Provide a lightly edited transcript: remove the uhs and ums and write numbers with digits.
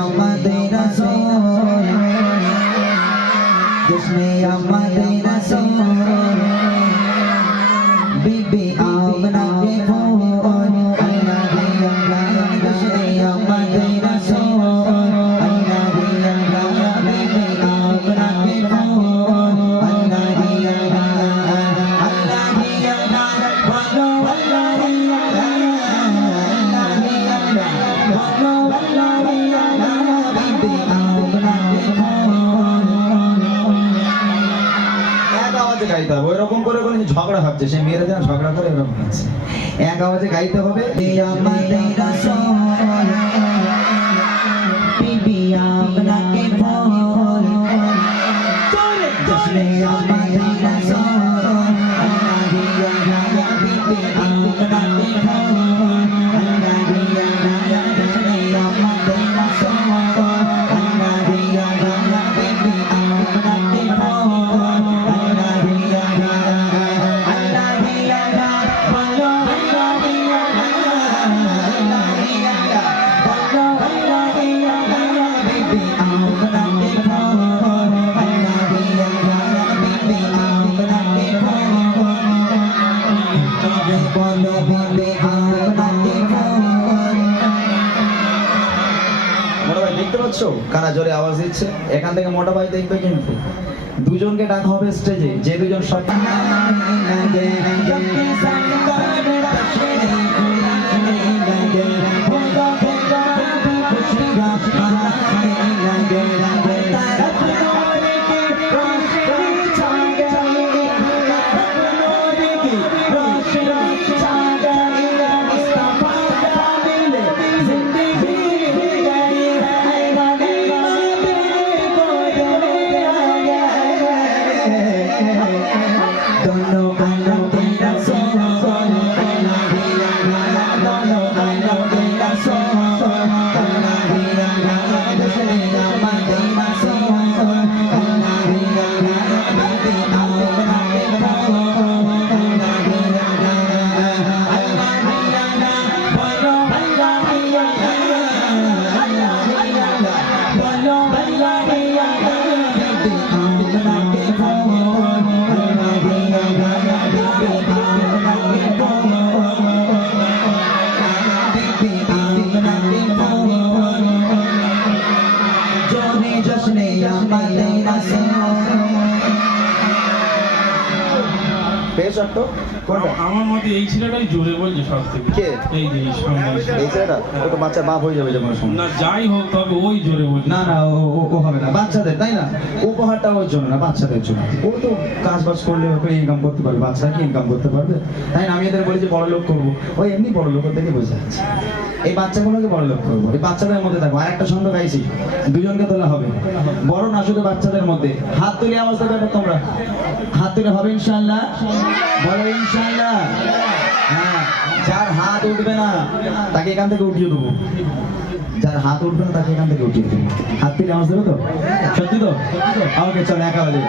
আমাদের রাসূল जिसने আমাদের রাসূল বিবি আমিনা কে ফোন আল্লাহ जिसने আমাদের রাসূল আল্লাহ বিবি আমিনা কে ফোন আল্লাহ বলো গাইতে হবে ওইরকম করে কোনো ঝগড়া হচ্ছে সে মেয়েরা যেন ঝগড়া করে এরকম হচ্ছে এক আওয়াজে গাইতে হবে আমাদের রাসূল বিবি আপনাকে ফোন চলে जिसने আমাদের রাসূল আল্লাহ বিবি আপনাকে ফোন আল্লাহ जिसने আমাদের রাসূল আল্লাহ বিবি আপনাকে ফোন কারা জোরে আওয়াজ দিচ্ছে এখান থেকে মোটা ভাই দেখবে কিন্তু দুজনকে ডাকা হবে স্টেজে যে দুজন সব আমার মতে এই ছেলেটাই জোরে বলছে সব থেকে কে এই যে এই ছেলেটা ও তো বাচ্চা বাপ হয়ে যাবে যখন না যাই হোক তবে ওই জোরে বলছে না না ও হবে না বাচ্চাদের তাই না উপহারটা ওর জন্য না বাচ্চাদের জন্য ও তো কাজ বাজ করলে ওকে ইনকাম করতে পারবে বাচ্চারা কি ইনকাম করতে পারবে তাই না আমি এদের বলি যে বড় লোক করবো ওই এমনি বড় লোক থেকে বোঝা যাচ্ছে এই বাচ্চাগুলোকে বড় লোক করবো এই বাচ্চাদের মধ্যে থাকবো আর একটা ছন্দ গাইছি দুজনকে তোলা হবে বড় না শুধু বাচ্চাদের মধ্যে হাত তুলে আওয়াজ দেবে তোমরা হাত তুলে হবে ইনশাআল্লাহ বলো ইনশাআল্লাহ হ্যাঁ যার হাত উঠবে না তাকে এখান থেকে উঠিয়ে দেবো যার হাত উঠবে না তাকে এখান থেকে উঠিয়ে দেবো হাত তুলে আওয়াজ দেবে তো সত্যি তো ওকে চলো একা বাজে